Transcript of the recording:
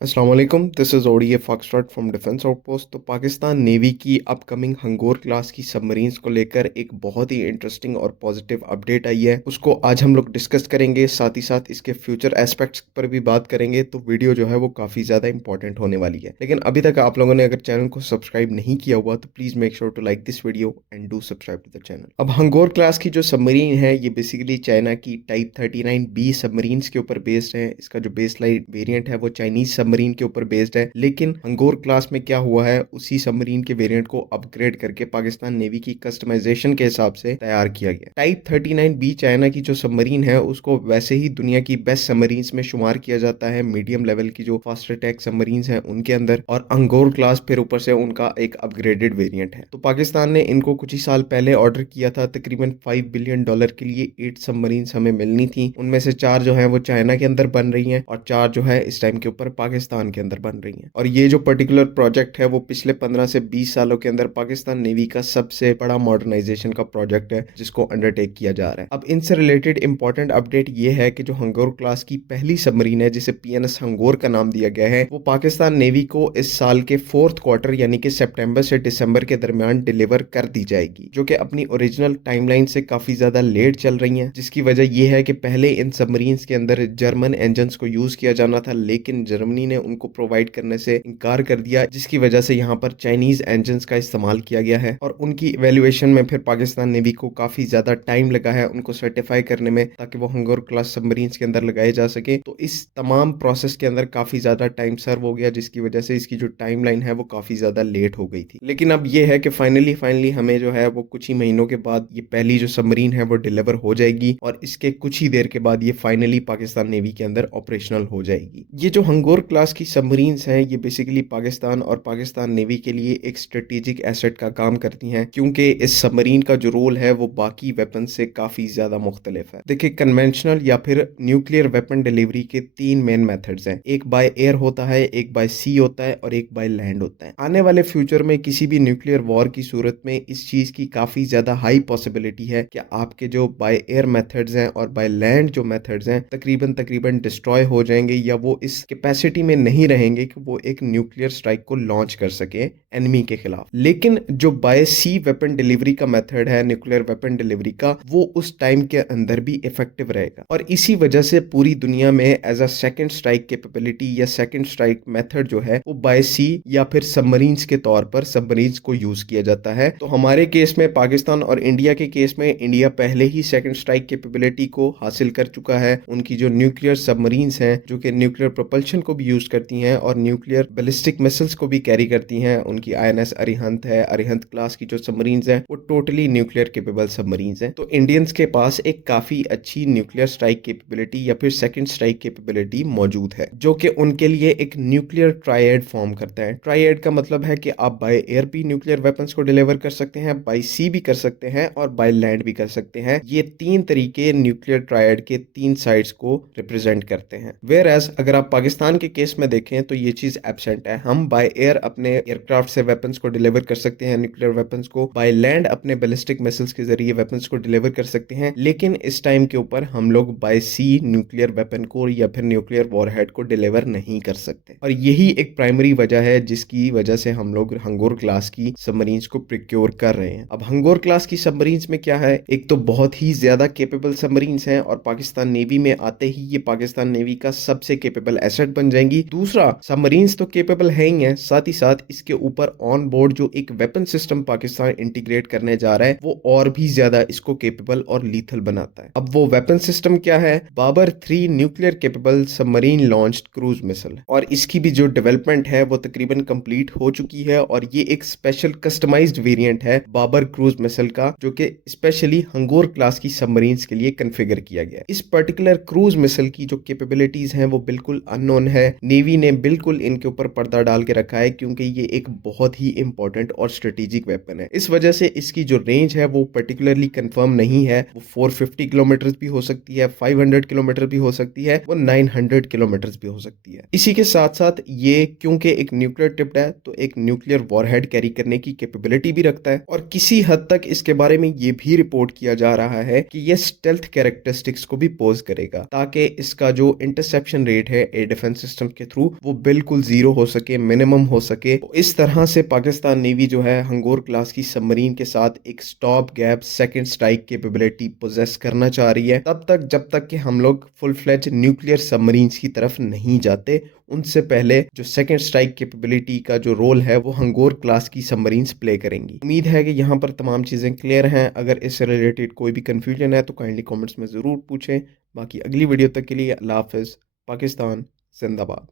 अस्सलाम वालेकुम, this is ODA foxtrot from defence outpost. तो पाकिस्तान नेवी की अपकमिंग हंगोर क्लास की सबमरीन्स को लेकर एक बहुत ही इंटरेस्टिंग और पॉजिटिव अपडेट आई है। उसको आज हम लोग डिस्कस करेंगे, साथ ही साथ इसके फ्यूचर एस्पेक्ट्स पर भी बात करेंगे। तो वीडियो जो है वो काफ़ी ज़्यादा इंपॉर्टेंट होने वाली है। लेकिन अभी तक आप लोगों ने अगर चैनल को सब्सक्राइब नहीं किया हुआ तो please make sure to like this video and do subscribe to the channel. अब हंगोर क्लास की जो सबमरीन है ये बेसिकली चाइना की टाइप 39B सबमरीन्स के ऊपर बेस्ड है। इसका जो बेस लाइन वेरियंट है वो चाइनीज सबमरीन के ऊपर बेस्ड है। लेकिन हंगोर क्लास में क्या हुआ है, उसी सबमरीन के वेरिएंट को अपग्रेड करके पाकिस्तान नेवी की कस्टमाइजेशन के हिसाब से तैयार किया गया। टाइप 39B चाइना की जो सबमरीन है उसको वैसे ही दुनिया की बेस्ट सबमरीन्स में शुमार किया जाता है, मीडियम लेवल की जो फास्ट अटैक सबमरीन्स हैं उनके अंदर। और हंगोर क्लास फिर ऊपर से उनका एक अपग्रेडेड वेरिएंट है। तो पाकिस्तान ने इनको कुछ ही साल पहले ऑर्डर किया था। तकरीबन $5 बिलियन के लिए 8 सबमरीन्स हमें मिलनी थी। उनमें से 4 जो है वो चाइना के अंदर बन रही हैं और 4 जो है इस टाइम के ऊपर पाकिस्तान के अंदर बन रही हैं। और ये जो पर्टिकुलर प्रोजेक्ट है वो पिछले 15 से 20 सालों के अंदर पाकिस्तान नेवी का सबसे बड़ा मॉडर्नाइजेशन का प्रोजेक्ट है जिसको अंडरटेक किया जा रहा है। अब इनसे रिलेटेड इंपॉर्टेंट अपडेट ये है कि जो हंगोर क्लास की पहली सबमरीन है जिसे पीएनएस हंगोर का नाम दिया गया है, वो पाकिस्तान नेवी को इस साल के 4th क्वार्टर यानी कि सितंबर से दिसंबर के दरमियान डिलीवर कर दी जाएगी, जो कि अपनी ओरिजिनल टाइमलाइन से काफी ज्यादा लेट चल रही है। जिसकी वजह यह है कि पहले इन सबमरीन्स के अंदर जर्मन इंजन को यूज किया जाना था, लेकिन जर्मनी ने उनको प्रोवाइड करने से इनकार कर दिया, जिसकी वजह से यहाँ पर चाइनीज इंजन का इस्तेमाल किया गया है। और उनकी इवेल्युएशन में फिर पाकिस्तान नेवी को काफी ज्यादा टाइम लगा है उनको सर्टिफाई करने में, ताकि वो हंगोर क्लास सबमरीन्स के अंदर लगाए जा सके। तो इस तमाम प्रोसेस के अंदर काफी ज्यादा टाइम सर्व हो गया, जिसकी वजह से इसकी जो टाइमलाइन है वो काफी ज्यादा लेट हो गई थी। लेकिन अब ये है कि फाइनली हमें जो है वो कुछ ही महीनों के बाद ये पहली जो सबमरीन है वो डिलीवर हो जाएगी और इसके कुछ ही देर के बाद ये फाइनली पाकिस्तान नेवी के अंदर ऑपरेशनल हो जाएगी। ये जो हंगोर क्लास की सबमरीन्स हैं ये बेसिकली पाकिस्तान और पाकिस्तान नेवी के लिए एक स्ट्रेटेजिक एसेट का काम करती हैं, क्योंकि इस सबमरीन का जो रोल है वो बाकी वेपन से काफी ज्यादा मुख्तलिफ है। देखिए, कन्वेंशनल या फिर न्यूक्लियर वेपन डिलीवरी के 3 मेन मेथड्स हैं। एक बाय एयर होता है, एक बाय सी होता है और एक बाय लैंड होता है। आने वाले फ्यूचर में किसी भी न्यूक्लियर वॉर की सूरत में इस चीज की काफी ज्यादा हाई पॉसिबिलिटी है कि आपके जो बाय एयर मेथड्स हैं और बाय लैंड जो मेथड्स हैं तकरीबन डिस्ट्रॉय हो जाएंगे, या वो इस कैपेसिटी में नहीं रहेंगे कि वो एक न्यूक्लियर स्ट्राइक को लॉन्च कर सके एनिमी के खिलाफ। लेकिन जो बाय सी वेपन डिलीवरी का मेथड है, न्यूक्लियर वेपन डिलीवरी का, वो उस टाइम के अंदर भी इफेक्टिव रहेगा। और इसी वजह से पूरी दुनिया में as a second strike capability या सेकंड स्ट्राइक मेथड जो है वो बाय सी या फिर सबमरीन्स के तौर पर सबमरीन्स को यूज किया जाता है। तो हमारे केस में पाकिस्तान और इंडिया के केस में इंडिया पहले ही सेकंड स्ट्राइक कैपेबिलिटी को हासिल कर चुका है। उनकी जो न्यूक्लियर सबमरीन्स हैं जो कि न्यूक्लियर प्रोपल्शन को भी यूज करती हैं और न्यूक्लियर बैलिस्टिक मिसाइल्स को भी कैरी करती हैं, उनकी आईएनएस अरिहंत है, अरिहंत क्लास की जो सबमरीन्स हैं वो टोटली न्यूक्लियर केपेबल सबमरीन्स हैं। तो इंडियंस के पास एक काफी अच्छी न्यूक्लियर स्ट्राइक कैपेबिलिटी या फिर सेकंड स्ट्राइक कैपेबिलिटी मौजूद है, जो कि उनके लिए एक न्यूक्लियर ट्रायड फॉर्म करता है। ट्रायड का मतलब है कि आप बाय एयर भी न्यूक्लियर वेपन्स को डिलीवर कर सकते हैं, बाय सी भी कर सकते हैं और बाय लैंड भी कर सकते हैं। ये 3 तरीके न्यूक्लियर ट्रायड के 3 साइड्स को रिप्रेजेंट करते हैं। वेयर एज अगर आप पाकिस्तान के केस में देखें तो ये चीज एब्सेंट है। हम बाय एयर अपने एयरक्राफ्ट से वेपन्स को डिलीवर कर सकते हैं, न्यूक्लियर वेपन्स को, बाय लैंड अपने बैलिस्टिक मिसाइल्स के जरिए वेपन्स को डिलीवर कर सकते हैं। लेकिन इस टाइम के ऊपर हम लोग बाय सी न्यूक्लियर वेपन को या फिर न्यूक्लियर वॉरहेड को डिलीवर नहीं कर सकते। और यही एक प्राइमरी वजह है जिसकी वजह से हम लोग हंगोर क्लास की सबमरीन्स को प्रिक्योर कर रहे हैं। अब हंगोर क्लास की सबमरीन्स में क्या है, एक तो बहुत ही ज्यादा केपेबल सबमरीन्स हैं और पाकिस्तान नेवी में आते ही ये पाकिस्तान नेवी का सबसे केपेबल एसेट बन जाएंगी। दूसरा, सबमरीन्स तो केपेबल है ही है, साथ ही साथ इसके ऊपर ऑन बोर्ड जो एक वेपन सिस्टम पाकिस्तान इंटीग्रेट करने जा रहा है वो और भी ज्यादा इसको केपेबल और लीथल बनाता है। अब वो वेपन सिस्टम क्या है, Babur 3 nuclear capable submarine launched cruise missile, और इसकी भी जो डेवलपमेंट है वो तकरीबन कंप्लीट हो चुकी है। और ये एक स्पेशल कस्टमाइज्ड वेरिएंट है बाबर क्रूज मिसाइल का, जो कि स्पेशली हंगोर क्लास की सबमरीन्स के लिए कॉन्फ़िगर किया गया है। इस पर्टिकुलर क्रूज मिसाइल की जो कैपेबिलिटीज हैं वो बिल्कुल अननोन है। नेवी ने बिल्कुल इनके ऊपर पर्दा डाल के रखा है, क्योंकि ये एक बहुत ही इंपॉर्टेंट और स्ट्रेटेजिक वेपन है। इस वजह से इसकी जो रेंज है वो पर्टिकुलरली कंफर्म नहीं है। वो 450 किलोमीटर भी हो सकती है, 500 किलोमीटर भी हो सकती है, वो 900 किलोमीटर भी हो सकती है। इसी के साथ साथ ये क्योंकि एक न्यूक्लियर टिप्ड है तो एक न्यूक्लियर वॉरहेड कैरी करने की कैपेबिलिटी भी रखता है। और किसी हद तक इसके बारे में ये भी रिपोर्ट किया जा रहा है कि ये स्टेल्थ कैरेक्टरिस्टिक्स को भी पोज करेगा, ताकि इसका जो इंटरसेप्शन रेट है एयर डिफेंस सिस्टम के थ्रू वो बिल्कुल ज़ीरो हो सके, मिनिमम हो सके। तो इस तरह से पाकिस्तान नेवी जो है हंगोर क्लास की सबमरीन के साथ एक stop gap second strike capability possess करना चाह रही है, तब तक जब तक कि हम लोग फुल फ्लेज न्यूक्लियर सबमरीन्स की तरफ नहीं जाते। उनसे पहले जो सेकंड स्ट्राइक कैपेबिलिटी का जो रोल है वो हंगोर क्लास की सबमरीन्स प्ले करेंगी। उम्मीद है कि यहाँ पर तमाम चीज़ें क्लियर हैं। अगर इससे रिलेटेड कोई भी कंफ्यूजन है तो काइंडली कमेंट्स में ज़रूर पूछें। बाकी अगली वीडियो तक के लिए अल्लाह हाफ़िज़। पाकिस्तान जिंदाबाद।